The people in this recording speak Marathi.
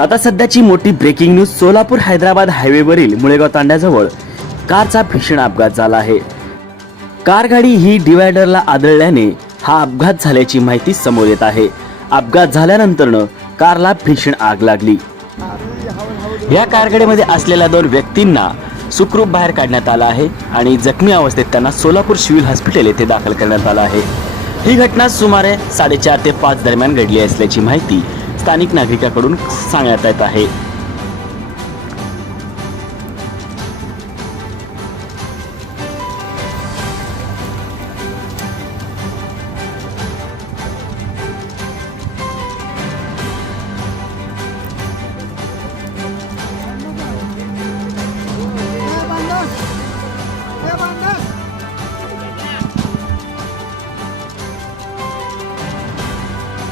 आता सध्याची मोठी ब्रेकिंग न्यूज. सोलापूर हैदराबाद हायवेवरील मुळेगाव तांड्याजवळ कारचा भीषण अपघात झाला आहे. कार गाडी ही डिवायडरला आदळल्याने हा अपघात झाल्याची माहिती समोर येत आहे. अपघात झाल्यानंतर कारला भीषण आग लागली. या कारगाडीमध्ये असलेल्या 2 व्यक्तींना सुखरूप बाहेर काढण्यात आलं आहे आणि जखमी अवस्थेत त्यांना सोलापूर सिव्हिल हॉस्पिटल येथे दाखल करण्यात आलं आहे. ही घटना सुमारे 4:30 ते 5 दरम्यान घडली असल्याची माहिती स्थानिक नागरिकांकडून सांगण्यात येत आहे.